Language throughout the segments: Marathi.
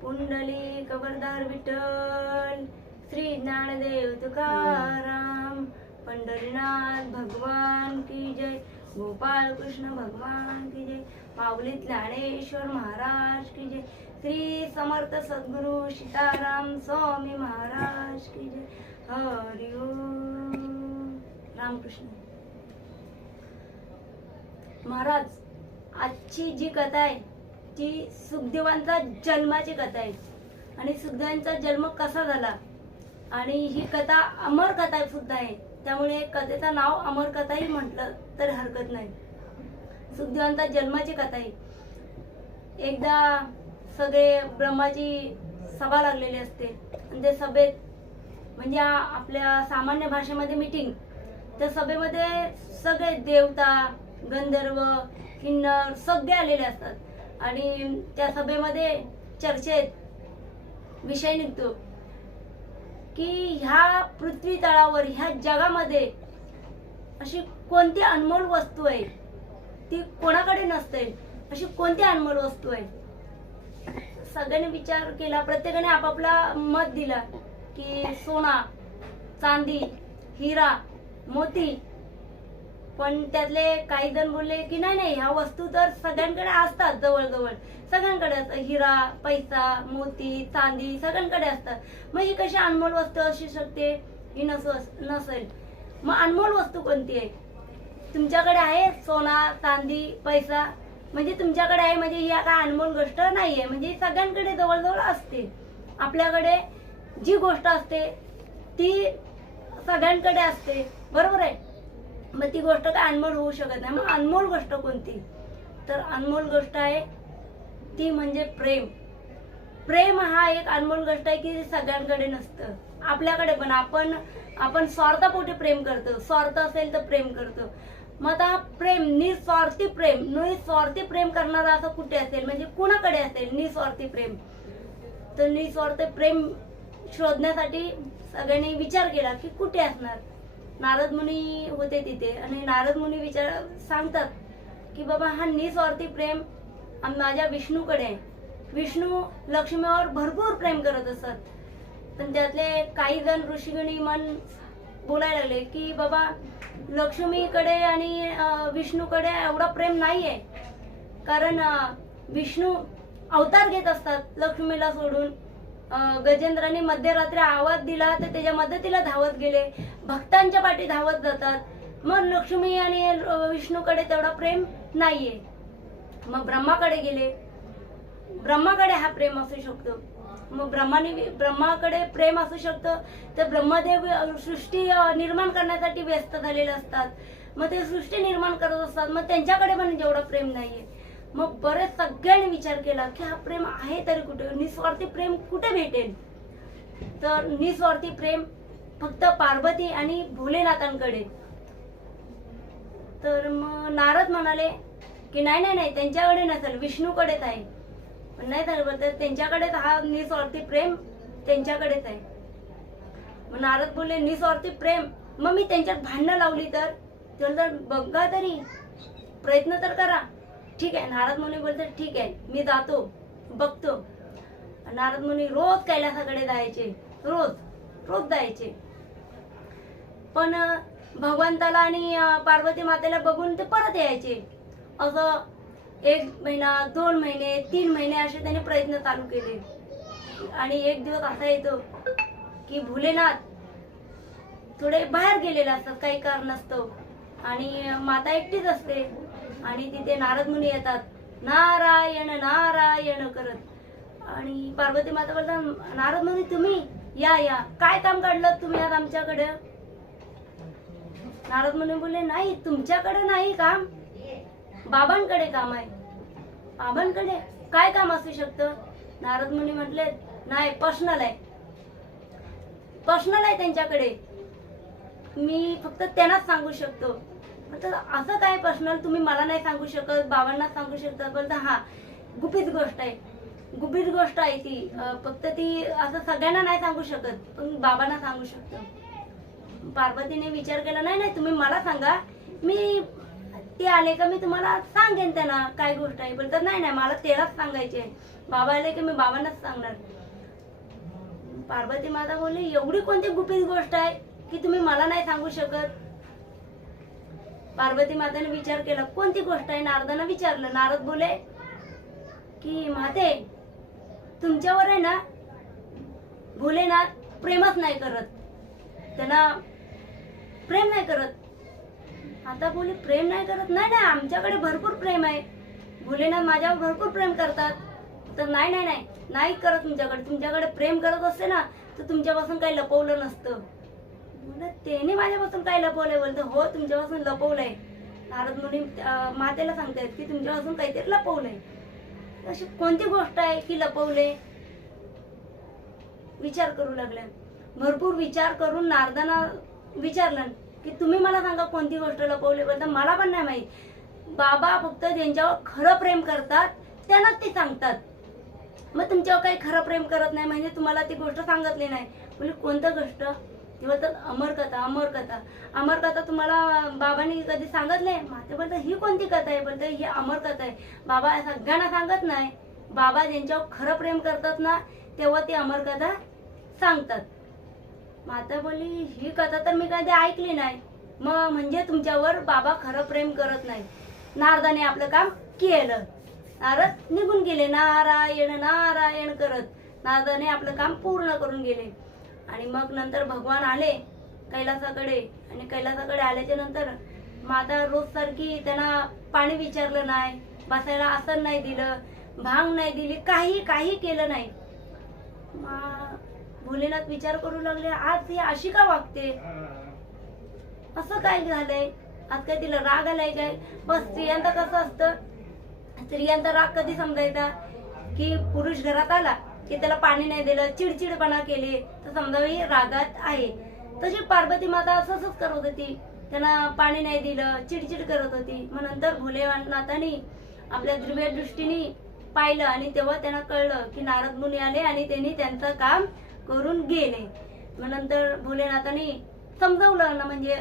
पुंडली कबरदार विठ्ठल श्री ज्ञानदेव तुकाराम पंढरीनाथ भगवान की जय गोपाळ कृष्ण भगवान की जय माऊली ज्ञानेश्वर महाराज की जय श्री समर्थ सद्गुरु सीताराम स्वामी महाराज की जय हरि रामकृष्ण. महाराज आजची जी कथा आहे जी सुखदेवांचा जन्माची कथा आहे. आणि सुखदेवांचा जन्म कसा झाला? आणि ही कथा अमर कथा सुद्धा आहे. त्यामुळे कथेचं नाव अमर कथाही म्हटलं तर हरकत नाही. सुखदेवांचा जन्माची कथा आहे. एकदा सगळे ब्रह्माची सभा लागलेली असते. आणि ते सभेत म्हणजे आपल्या सामान्य भाषेमध्ये मीटिंग त्या सभेमध्ये सगळे देवता गंधर्व किन्नर सगळे आलेले असतात. आणि त्या सभेमध्ये चर्चेत विषय निघतो की ह्या पृथ्वी तळावर ह्या जगामध्ये अशी कोणती अनमोल वस्तू आहे? ती कोणाकडे नसते. अशी कोणती अनमोल वस्तू आहे? सगळ्यांनी विचार केला प्रत्येकाने आपापला मत दिला की सोना चांदी हिरा मोती पण त्यातले काही जण बोलले की नाही नाही ह्या वस्तू तर सगळ्यांकडे असतात जवळजवळ. सगळ्यांकडे असतात. हिरा पैसा मोती चांदी सगळ्यांकडे असतात. मग ही कशी अनमोल वस्तू असू शकते? ही नसू नसेल. मग अनमोल वस्तू कोणती आहे? तुमच्याकडे आहे सोना चांदी पैसा? म्हणजे तुमच्याकडे आहे म्हणजे ही काय अनमोल गोष्ट नाहीये. म्हणजे सगळ्यांकडे जवळजवळ असते. आपल्याकडे जी गोष्ट असते ती सगळ्यांकडे असते. बरोबर आहे? मग ती गोष्ट काय अनमोल होऊ शकत नाही. मग अनमोल गोष्ट कोणती? तर अनमोल गोष्ट आहे ती म्हणजे प्रेम. प्रेम हा एक अनमोल गोष्ट आहे की सगळ्यांकडे नसतं. आपल्याकडे पण. आपण आपण स्वार्थापोटी प्रेम करतो. स्वार्थ असेल तर प्रेम करतो. मग आता प्रेम निस्वार्थी प्रेम. निस्वार्थी प्रेम करणारा असं कुठे असेल? म्हणजे कुणाकडे असेल? निस्वार्थी प्रेम. तर निस्वार्थ प्रेम शोधण्यासाठी सगळ्यांनी विचार केला की कुठे असणार? नारद मुनी होते तिथे. आणि नारद मुनी विचार सांगतात की बाबा हा निस्वार्थी प्रेम माझ्या विष्णूकडे आहे. विष्णू लक्ष्मीवर भरपूर प्रेम करत असतात पण त्यातले काही जण ऋषीगणी मन बोलायला लागले की बाबा लक्ष्मीकडे आणि विष्णूकडे एवढा प्रेम नाहीये. कारण विष्णू अवतार घेत असतात लक्ष्मीला सोडून. गजेंद्राने मध्यरात्री आवाज दिला तर त्याच्या मदतीला धावत गेले. भक्तांच्या पाठी धावत जातात. मग लक्ष्मी आणि विष्णूकडे तेवढा प्रेम नाहीये. मग ब्रह्माकडे गेले. ब्रह्माकडे हा प्रेम असू शकतो. मग ब्रह्माने ब्रह्माकडे प्रेम असू शकतं. तर ब्रह्मदेव सृष्टी निर्माण करण्यासाठी व्यस्त झालेले असतात. मग ते सृष्टी निर्माण करत असतात. मग त्यांच्याकडे पण जेवढं प्रेम नाहीये. मग बरेच सगळ्यांनी विचार केला की हा प्रेम आहे तरी कुठे? निस्वार्थी प्रेम कुठे भेटेल? तर निस्वार्थी प्रेम फक्त पार्वती आणि भोलेनाथांकडे. तर मग नारद म्हणाले की नाही नाही नाही त्यांच्याकडे नसेल विष्णूकडेच आहे. पण नाही तर त्यांच्याकडेच हा निस्वार्थी प्रेम त्यांच्याकडेच आहे. मग नारद बोलले निस्वार्थी प्रेम? मग मी त्यांच्यात भांडणं लावली तर? तर बघा तरी. प्रयत्न तर करा. ठीक आहे. नारद मुनी बोलतात ठीक आहे मी जातो बघतो. नारद मुनी रोज कैलासाकडे जायचे रोज रोज जायचे. पण भगवंताला आणि पार्वती मातेला बघून ते परत यायचे. असं एक महिना दोन महिने तीन महिने असे त्यांनी प्रयत्न चालू केले. आणि एक दिवस असा येतो की भोलेनाथ थोडे बाहेर गेलेले असतात काही कारणास्तव. आणि माता एकटीच असते. आणि तिथे नारद मुनी येतात. नारायण नारायण करत. आणि पार्वती माता बोलतात नारद मुनी तुम्ही या या. काय काम काढलं तुम्ही आज आमच्याकडे? नारद मुनी बोलले नाही तुमच्याकडे नाही काम. बाबांकडे काम आहे. बाबांकडे? काय काम असू शकतं? नारद मुनी म्हटले नाही पर्सनल आहे. पर्सनल आहे त्यांच्याकडे. मी फक्त त्यांनाच सांगू शकतो. म्हटलं असं काय पर्सनल तुम्ही मला नाही सांगू शकत बाबांना सांगू शकता. बोलता हा गुपित गोष्ट आहे. गुपित गोष्ट आहे ती. फक्त ती असं सगळ्यांना नाही सांगू शकत पण बाबांना सांगू शकतो. पार्वतीने विचार केला नाही नाही तुम्ही मला सांगा. मी ते आले का मी तुम्हाला सांगेन त्यांना काय गोष्ट आहे. बोलतात नाही नाही मला तेलाच सांगायचे बाबा आले की मी बाबांनाच सांगणार. पार्वती माता बोलली एवढी कोणती गुपित गोष्ट आहे की तुम्ही मला नाही सांगू शकत? पार्वती माताने विचार केला कोणती गोष्ट आहे? नारदांना विचारलं नारद बोले की माते तुमच्यावर आहे ना भोलेनाथ प्रेमच नाही करत. त्यांना प्रेम नाही करत. आता बोली प्रेम नाही करत. नाही नाही आमच्याकडे भरपूर प्रेम आहे. भोलेनाथ माझ्यावर भरपूर प्रेम करतात. तर नाही नाही नाही नाही करत तुमच्याकडे. तुमच्याकडे प्रेम करत असते ना तर तुमच्यापासून काही लपवलं नसतं. म्हणलं त्याने माझ्यापासून काय लपवलंय? बोलतं हो तुमच्यापासून लपवलंय. नारद मुनी मातेला सांगतायत की तुमच्यापासून काहीतरी लपवलंय. अशी कोणती गोष्ट आहे की लपवले विचार करू लागल्या. भरपूर विचार करून नारदाना विचारलं की तुम्ही मला सांगा कोणती गोष्ट लपवली बोलता मला पण नाही माहीत. बाबा फक्त ज्यांच्यावर खरं प्रेम करतात त्यांनाच ते सांगतात. मग तुमच्यावर काही खरं प्रेम करत नाही म्हणजे तुम्हाला ती गोष्ट सांगितली नाही. म्हणजे कोणतं गोष्ट? ते बोलतात अमर कथा अमर कथा. अमर कथा तुम्हाला बाबांनी कधी सांगत नाही? माते बोलतात ही कोणती कथा आहे? बोलतं ही अमर कथा आहे. बाबा सगळ्यांना सांगत नाही. बाबा ज्यांच्यावर खरं प्रेम करतात ना तेव्हा ती अमर कथा सांगतात. माता बोलली ही कथा तर मी कधी ऐकली नाही. मग म्हणजे तुमच्यावर बाबा खरं प्रेम करत नाही. नारदाने आपलं काम केलं. नारद निघून गेले. नारायण नारायण करत. नारदाने आपलं काम पूर्ण करून गेले. आणि मग नंतर भगवान आले कैलासाकडे. आणि कैलासाकडे आल्याच्यानंतर माता रोज सारखी त्यांना पाणी विचारलं नाही बसायला आसन नाही दिलं भांग नाही दिली काही काही केलं नाही. मा- भोलेनाथ विचार करू लागले आज ही अशी का वागते? असं काय झालंय? आज काय तिला राग आलाय काय? बस स्त्रियांचा कसं असतं? स्त्रियांचा राग कधी समजायचा? की पुरुष घरात आला की त्याला पाणी नाही दिलं चिडचिडपणा केले तर समजा रागात आहे. तशी पार्वती माता असंच करत होती. त्यांना पाणी नाही दिलं चिडचिड करत होती. मग नंतर भोलेनाथाने आपल्या दिव्य दृष्टीने पाहिलं आणि तेव्हा त्यांना कळलं की नारद मुनी आले आणि त्यांनी त्यांचं काम करून गेले मग नंतर भोलेनाथाने समजवलं ना म्हणजे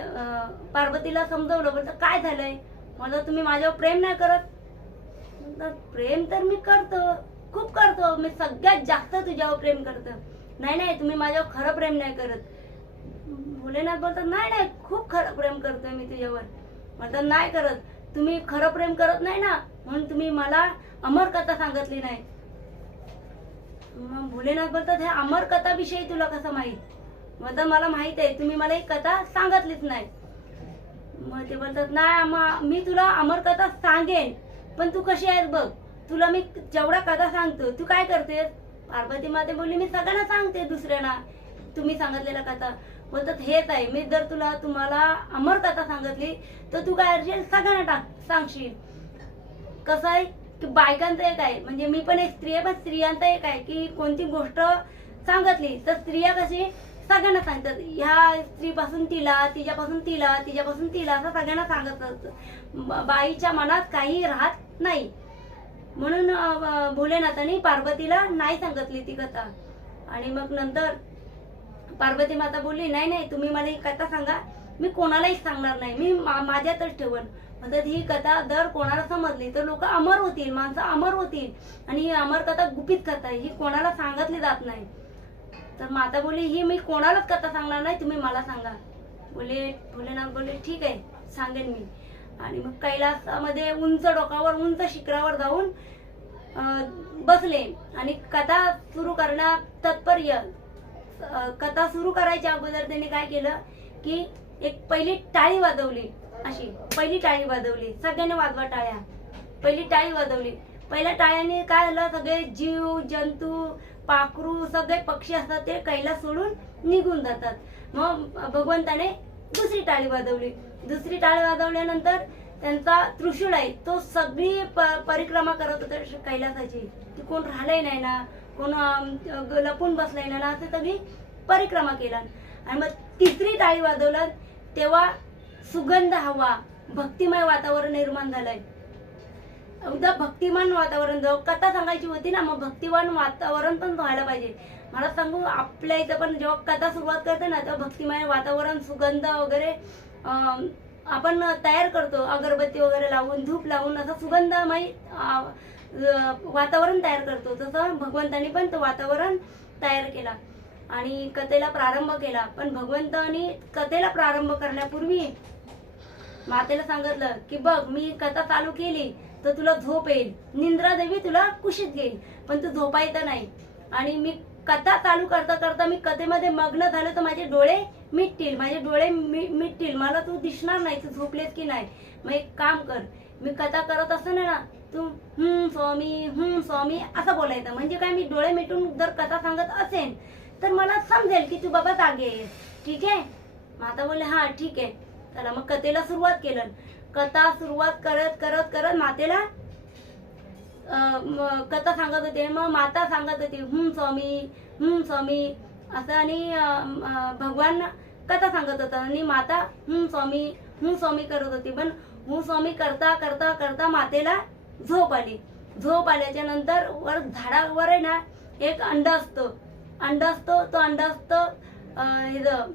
पार्वतीला समजवलं बोलतं काय झालंय? मला तुम्ही माझ्यावर प्रेम नाही करत. प्रेम तर मी करतो खूप करतो. मी सगळ्यात जास्त तुझ्यावर प्रेम करतो. नाही नाही तुम्ही माझ्यावर खरं प्रेम नाही करत. भोलेनाथ बोलतात नाही नाही खूप खरं प्रेम करतोय मी तुझ्यावर. म्हणतात नाही करत. तुम्ही खरं प्रेम करत नाही ना म्हणून तुम्ही मला अमर कथा सांगितली नाही. मग भोलेनाथ बोलतात ह्या अमर कथा विषयी तुला कसं माहीत? म्हणतात मला माहीत आहे तुम्ही मला ही कथा सांगितलीच नाही. मग ते बोलतात नाही मी तुला अमर कथा सांगेन पण तू कशी आहेस बघ? तुला मी जेवढा कथा सांगतो तू काय करतेस पार्वती माते बोलली मी सगळ्यांना सांगते दुसऱ्यांना. तुम्ही सांगितलेला कथा. बोलतात हेच आहे मी जर तुला तुम्हाला अमर कथा सांगितली तर तू काय सगळ्यांना टाक सांगशील. कसं आहे? की बायकांचं एक आहे. म्हणजे मी पण एक स्त्री आहे पण स्त्रियांचं एक आहे की कोणती गोष्ट सांगितली तर स्त्रिया कशी सगळ्यांना सांगतात. ह्या स्त्रीपासून तिला तिच्यापासून तिला तिच्यापासून तिला असं सगळ्यांना सांगत असतं. बाईच्या मनात काही राहत नाही. म्हणून भोलेनाथाने पार्वतीला नाही सांगितली ती कथा. आणि मग नंतर पार्वती माता बोलली नाही नाही तुम्ही मला ही कथा सांगा. मी कोणालाही सांगणार नाही. मी मा- माझ्यातच ठेवन. म्हणतात ही कथा दर कोणाला समजली तर लोक अमर होतील माणसं अमर होतील आणि ही अमर कथा गुपित कथा आहे ही कोणाला सांगितली जात नाही. तर माता बोली ही मी कोणालाच कथा सांगणार नाही तुम्ही मला सांगा. बोले भोलेनाथ बोले ठीक आहे सांगेन मी. आणि मग कैलासामध्ये उंच डोकावर उंच शिखरावर जाऊन बसले आणि कथा सुरू करण्यात तात्पर्य कथा सुरू करायच्या अगोदर त्यांनी काय केलं की एक पहिली टाळी वाजवली अशी पहिली टाळी वाजवली. सगळ्यांनी वाजवा टाळ्या. पहिली टाळी वाजवली. पहिल्या टाळ्याने काय झालं? सगळे जीव जंतू पाखरू सगळे पक्षी असतात ते कैलास सोडून निघून जातात. मग भगवंताने दुसरी टाळी वाजवली. दुसरी टाळी वाजवल्यानंतर त्यांचा त्रिशूळ आहे तो सगळी प- परिक्रमा करत होता कैलासाची. ती कोण राहिलंय नाही ना कोण लपून बसलाय ना असं सगळी परिक्रमा केला आणि मग तिसरी टाळी वाजवला तेव्हा सुगंध हवा भक्तिमय वातावरण निर्माण झालंय. उद्या भक्तिमान वातावरण जाऊ कथा सांगायची होती ना मग भक्तिमान वातावरण पण व्हायला पाहिजे. मला सांगू आपल्या इथं पण जेव्हा कथा सुरुवात करते ना तेव्हा भक्तिमय वातावरण सुगंध वगैरे आपण तयार करतो. अगरबत्ती वगैरे लावून धूप लावून असं सुगंधमय वातावरण तयार करतो. तसं भगवंतानी पण तो वातावरण तयार केला. आणि कथेला प्रारंभ केला. पण भगवंतानी कथेला प्रारंभ करण्यापूर्वी मातेला सांगितलं की बघ मी कथा चालू केली तर तुला झोप येईल. निंद्रा देवी तुला कुशीत घेईल पण तू झोपायचं नाही. आणि मी कथा चालू करता करता मी कथेमध्ये मग्न झालं तर माझे डोळे मिटतील. माझे डोळे मिटतील. मला तू दिसणार नाही तू झोपलेस की नाही. मग एक काम कर मी कथा करत असताना ना तू हम्म स्वामी हम्म स्वामी असं बोलायचं. म्हणजे काय मी डोळे मिटून जर कथा सांगत असेल तर मला समजेल की तू बाबा जागे ठीक आहे? माता बोलले हा ठीक आहे. चला मग कथेला सुरुवात केलं. कथा सुरुवात करत करत करत मातेला कथा सांगत होते. मग माता सांगत होती हम्म स्वामी हम्म स्वामी. असं आणि भगवान कथा सांगत होता. आणि माता हम्म स्वामी हम्म स्वामी करत होती. पण हम्म स्वामी करता करता करता मातेला झोप आली. झोप आल्याच्यानंतर वर झाडावर आहे ना एक अंड असतो. अंड असतो तो अंड असतो अं, हिचं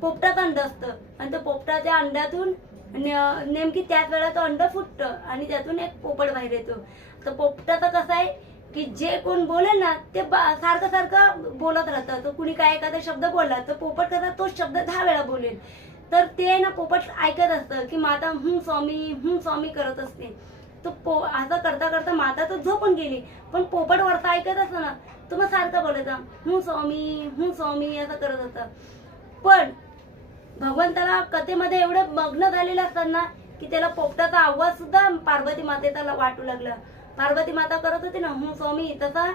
पोपटाचं अंड असतं आणि त्या पोपटाच्या अंड्यातून नेमकी त्याच वेळा तो अंड फुटतं आणि त्यातून एक पोपट बाहेर येतो. तर पोपटाचं कसं आहे की जे कोण बोलेल ना ते सारखं सारखं बोलत राहतं. तर कुणी काय एखादा शब्द बोलला तर पोपट कसा तोच शब्द दहा वेळा बोलेल. तर ते ना पोपट ऐकत असतं की माता हम्म स्वामी हम्म स्वामी करत असते. तो पो असं करता करता माता तर झोपून गेली. पण पोपट वरता ऐकत असतं ना तो मग सारखं बोलायचा हु स्वामी हु स्वामी असं करत होता. पण भगवंताला कथेमध्ये एवढं मग्न झालेलं असताना की त्याला पोपटाचा आवाज सुद्धा पार्वती मातेचा वाटू लागला. पार्वती माता करत होती ना हुं स्वामी तसा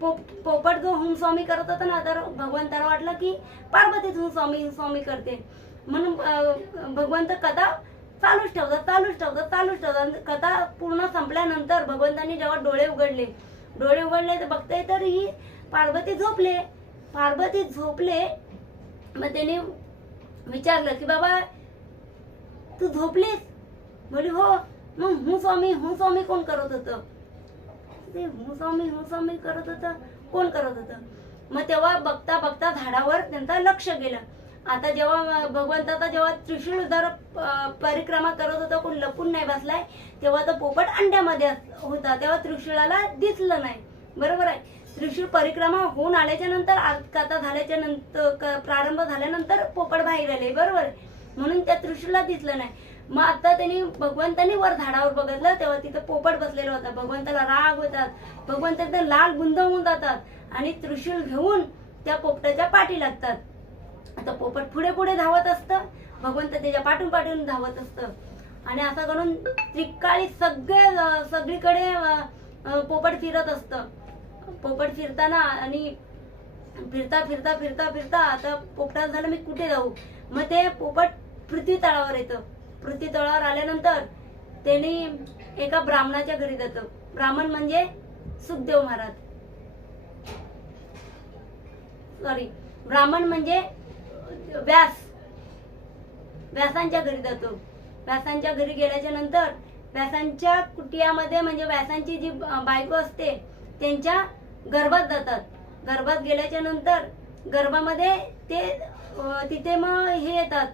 पोप- पोपट जो हुं स्वामी करत होता ना तर भगवंताला वाटलं की पार्वतीच हुं स्वामी स्वामी करते. म्हणून भगवंत कथा चालूच ठेवतात चालूच ठेवतात चालूच ठेवतात. कथा पूर्ण संपल्यानंतर भगवंतांनी जेव्हा डोळे उघडले डोळे उघडले तर बघताय तर ही पार्वती झोपले. पार्वती झोपले. मग त्याने विचारलं की बाबा तू झोपलीस? बोली हो. मग हू स्वामी हू स्वामी कोण करत होतं? ते हू स्वामी हू स्वामी करत होतं. कोण करत होतं? मग तेव्हा बघता बघता झाडावर त्यांचा लक्ष गेलं. आता जेव्हा भगवंताचा जेव्हा त्रिशूळ जर परिक्रमा करत होता कोण लपून नाही बसलाय तेव्हा तो पोपट अंड्यामध्ये होता. तेव्हा त्रिशूळाला दिसलं नाही. बरोबर आहे. त्रिशूळ परिक्रमा होऊन आल्याच्यानंतर आता कथा झाल्याच्यानंतर क- प्रारंभ झाल्यानंतर पोपट बाहेर आले. बरोबर आहे. म्हणून त्या त्रिशूळला दिसलं नाही. मग आता त्यांनी भगवंतानी वर झाडावर बघितलं तेव्हा तिथं पोपट बसलेला होता. भगवंताला राग होतात. भगवंत एकदम लाल बुंद होऊन जातात आणि त्रिशूळ घेऊन त्या पोपटाच्या पाठी लागतात. आता पोपट पुढे पुढे धावत असतं भगवंत त्याच्या पाठून पाठून धावत असतं. आणि असं करून त्रिकाळी सगळे सगळीकडे पोपट फिरत असतं. पोपट फिरताना आणि फिरता फिरता फिरता फिरता आता पोपटाला झालं मी कुठे जाऊ? मग ते पोपट पृथ्वी तळावर येतं. पृथ्वी तळावर आल्यानंतर त्यांनी एका ब्राह्मणाच्या घरी जातं. ब्राह्मण म्हणजे सुखदेव महाराज. सॉरी ब्राह्मण म्हणजे व्यास. व्यासांच्या घरी जातो. व्यासांच्या घरी गेल्याच्यानंतर व्यासांच्या कुटियामध्ये म्हणजे व्यासांची जी बायको असते त्यांच्या गर्भात जातात. गर्भात गेल्याच्यानंतर गर्भामध्ये ते तिथे मग हे येतात.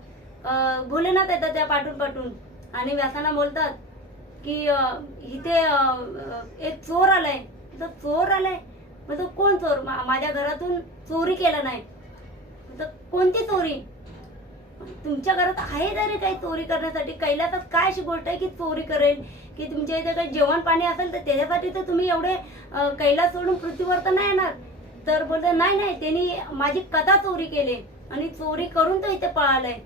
भोलेनाथ येतात त्या पाठून पाठून आणि व्यासांना बोलतात की इथे एक चोर आलाय. तर चोर आलाय. मग तो कोण चोर? मा- माझ्या घरातून चोरी केला नाही. कोणती चोरी? तुमच्या घरात आहे तरी काही चोरी करण्यासाठी? कैलासात काय अशी गोष्ट आहे की चोरी करेल? की तुमच्या इथे काही जेवण पाणी असेल तर त्याच्यासाठी तर तुम्ही एवढे कैलास सोडून पृथ्वीवर तर नाही येणार. तर बोलतो नाही नाही त्यांनी माझी कथा चोरी केली आणि चोरी करून तो इथे पळालाय.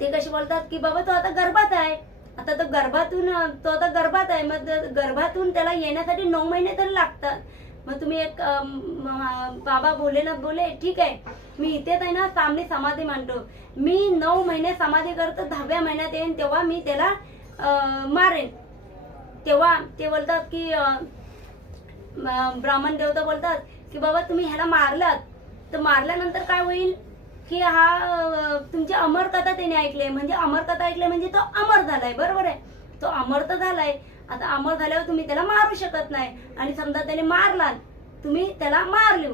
ते कसे बोलतात की बाबा तो आता गर्भात आहे. आता तो गर्भातून तो आता गर्भात आहे. मग गर्भातून त्याला येण्यासाठी नऊ महिने तरी लागतात. मग तुम्ही एक बाबा भोलेनाथ बोले ठीक आहे मी इथेच आहे ना सामने समाधी मांडतो. मी नऊ महिने समाधी करतो दहाव्या महिन्यात येईन तेव्हा मी त्याला मारेन. तेव्हा ते बोलतात की ब्राह्मण देवता बोलतात की बाबा तुम्ही ह्याला मारलात. तर मारल्यानंतर काय होईल? की हा तुमची अमर कथा त्याने ऐकले म्हणजे अमर कथा ऐकले म्हणजे तो अमर झालाय. बरोबर आहे? तो अमर तर झालाय आता अमर झाल्यावर तुम्ही त्याला मारू शकत नाही. आणि समजा त्याने मारला तुम्ही त्याला मारलो.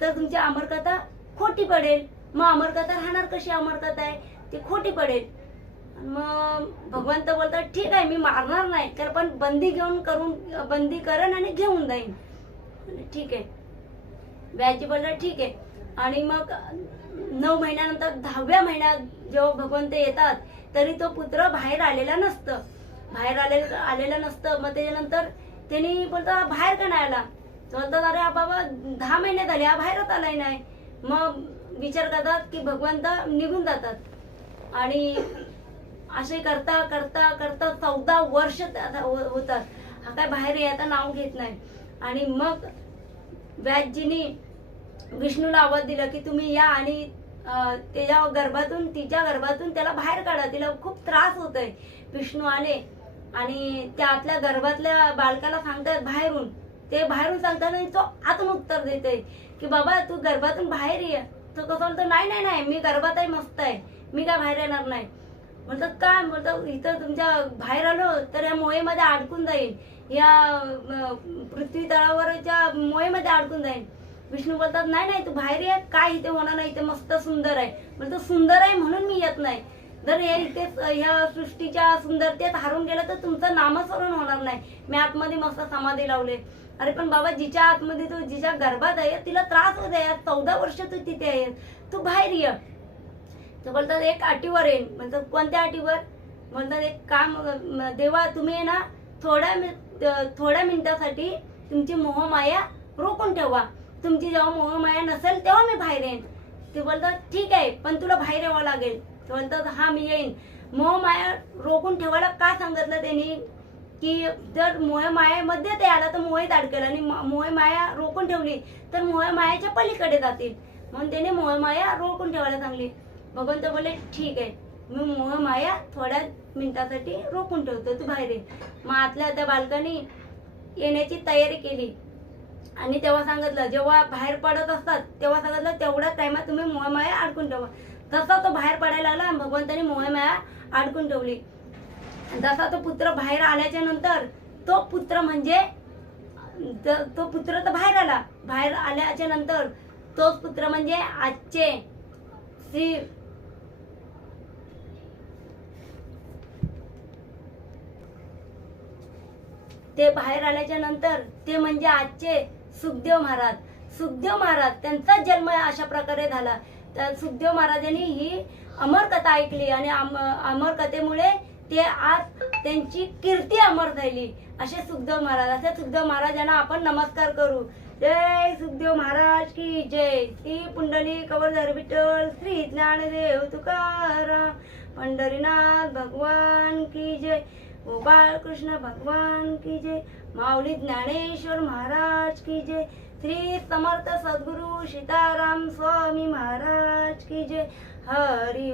तर तुमची अमरकथा खोटी पडेल. मग अमरकथा राहणार कशी अमरकथा आहे? ती खोटी पडेल. मग भगवंत बोलतात ठीक आहे मी मारणार नाही तर पण बंदी घेऊन करून बंदी करेन आणि घेऊन जाईन. ठीक आहे. व्याजी बोलला ठीक आहे. आणि मग नऊ महिन्यानंतर दहाव्या महिन्यात जेव्हा भगवंत येतात तरी तो पुत्र बाहेर आलेला नसतं. बाहेर आले आलेलं नसतं. मग त्याच्यानंतर त्यांनी बोलतात बाहेर का नाही आला? बोलतात अरे बाबा दहा महिने झाले. हा बाहेरच आलाय नाही. मग विचार करतात की भगवंत निघून जातात. आणि असे करता करता करता चौदा वर्ष त्या- हो, होतात. हा काय बाहेर याचं नाव घेत नाही. आणि मग व्यासजीनी विष्णूला आवाज दिला की तुम्ही या आणि त्याच्या गर्भातून तिच्या गर्भातून त्याला बाहेर काढा. तिला खूप त्रास होतोय. विष्णू आले. आणि त्यातल्या गर्भातल्या बालकाला सांगतात बाहेरून. ते बाहेरून सांगतात आणि तो आतून उत्तर देते की बाबा तू गर्भातून बाहेर ये. तो कसं म्हणतो नाही नाही नाही मी गर्भात आहे मस्त आहे. मी काय बाहेर येणार नाही. म्हणतात काय म्हणतात इथं तुमच्या बाहेर आलो तर या मोहेमध्ये अडकून जाईल या पृथ्वी तळावरच्या मोहेमध्ये अडकून जाईल विष्णू बोलतात नाही नाही तू बाहेर ये. काय इथे होणार नाही. इथे मस्त सुंदर आहे. म्हणतो सुंदर आहे म्हणून मी येत नाही. जर हे इथे ह्या सृष्टीच्या सुंदरतेत हारून गेलं तर तुमचं नामस्मरण होणार नाही. मी आतमध्ये मस्त समाधी लावले. अरे पण बाबा जिच्या आतमध्ये तू जिच्या गर्भात आहे तिला त्रास होत आहे. चौदा वर्ष तू तिथे आहे. तू बाहेर ये. तर बोलतात एक अटीवर येईल म्हणतात कोणत्या अटीवर म्हणतात एक काम देवा तुम्ही आहे ना थोड्या थोड्या मिनिटासाठी तुमची मोहमाया रोखून ठेवा. तुमची जेव्हा मोहमाया नसेल तेव्हा मी बाहेर येईन. ते बोलतात ठीक आहे पण तुला बाहेर यावं लागेल. म्हणतात हा मी येईन. मोहमाया रोखून ठेवायला का सांगितलं त्यांनी? की जर मोह मायामध्ये ते आला तर मोहित अडकेल आणि मोह माया रोखून ठेवली तर मोहमायाच्या पलीकडे जातील. म्हणून त्याने मोहमाया रोखून ठेवायला सांगली. भगवंत बोले ठीक आहे. मी मोहमाया थोड्या मिनिटासाठी रोखून ठेवतो. तू बाहेर ये. मग आतल्या त्या बालकानी येण्याची तयारी केली. आणि तेव्हा सांगितलं जेव्हा बाहेर पडत असतात तेव्हा सांगितलं तेवढ्या टायमात तुम्ही मोहमाया अडकून ठेवा. जसा तो बाहेर पडायला लागला भगवंतानी मोहमाया अडकून ठेवली. जसा तो पुत्र बाहेर आल्याच्यानंतर तो पुत्र म्हणजे तो पुत्र तर बाहेर आला. बाहेर आल्याच्यानंतर तोच पुत्र म्हणजे आजचे श्री ते बाहेर आल्याच्यानंतर ते म्हणजे आजचे सुखदेव महाराज. सुखदेव महाराज त्यांचा जन्म अशा प्रकारे झाला. तर सुखदेव महाराजांनी ही अमर कथा ऐकली आणि अम- अमर कथेमुळे ते आज त्यांची कीर्ती अमर झाली. असे सुखदेव महाराज असे सुखदेव महाराजांना आपण नमस्कार करू. जय सुखदेव महाराज की जय. श्री पुंडली कवर विठ्ठल श्री ज्ञानदेव तुकाराम पंढरीनाथ भगवान की जय. गोपाळ कृष्ण भगवान की जय. माऊली ज्ञानेश्वर महाराज की जय. श्री समर्थ सद्गुरु सीताराम स्वामी महाराज की जय। हरि